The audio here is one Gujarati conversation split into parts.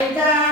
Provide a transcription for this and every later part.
Bye.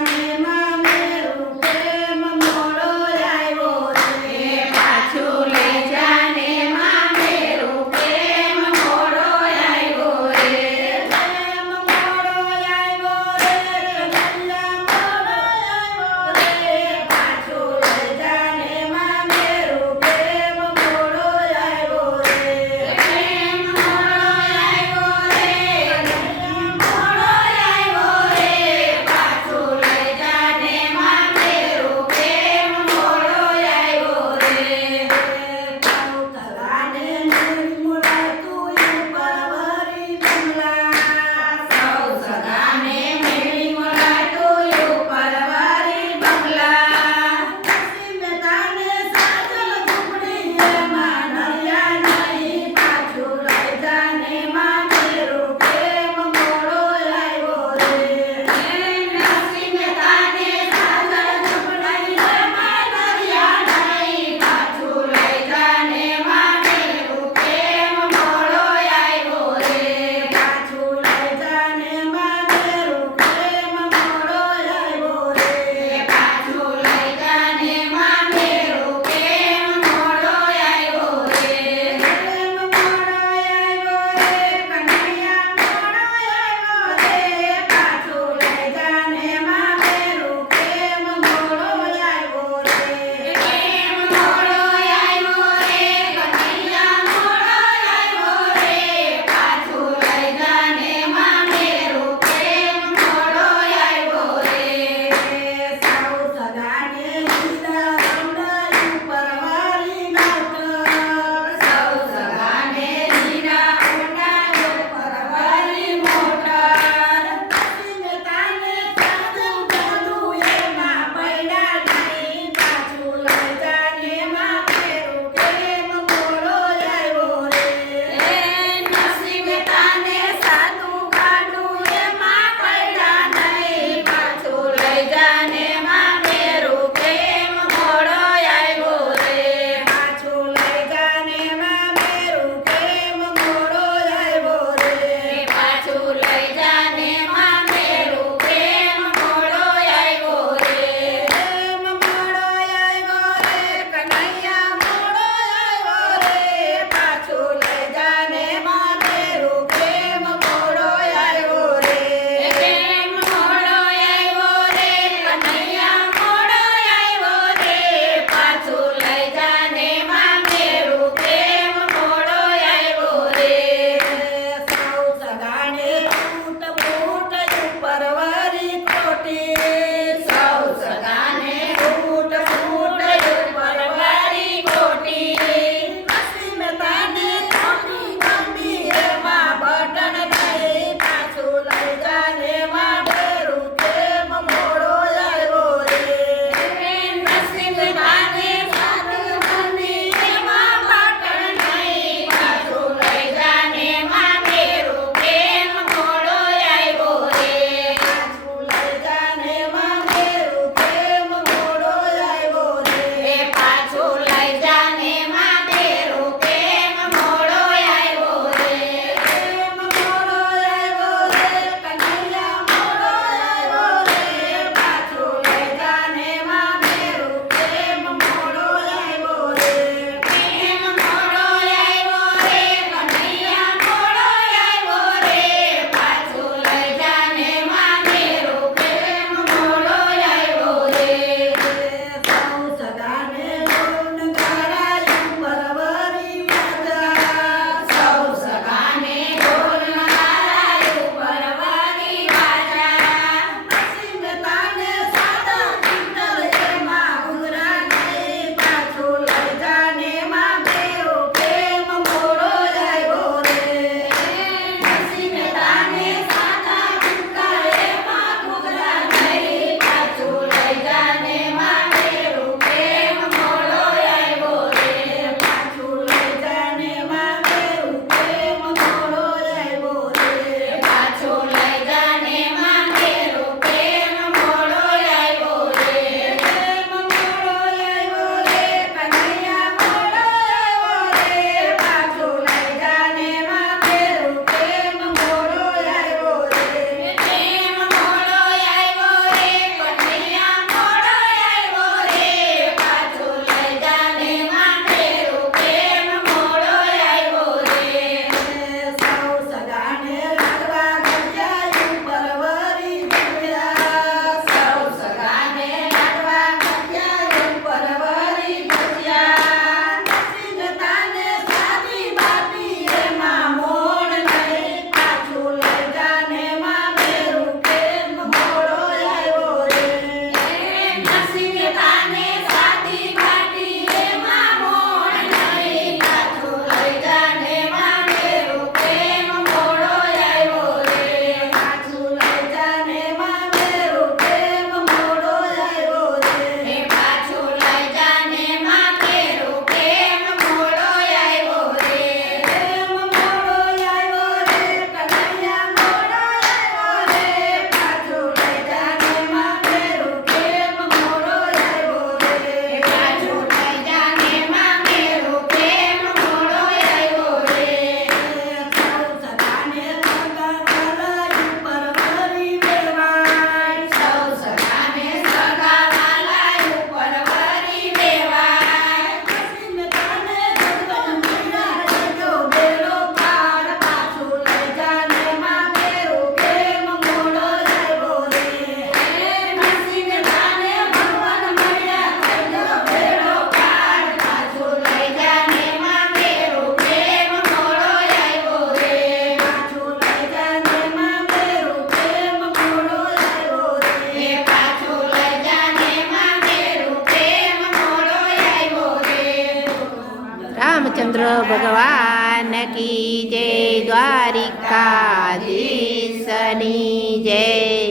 રામચંદ્ર ભગવાન કી જય દ્વારિકાધીશની જય.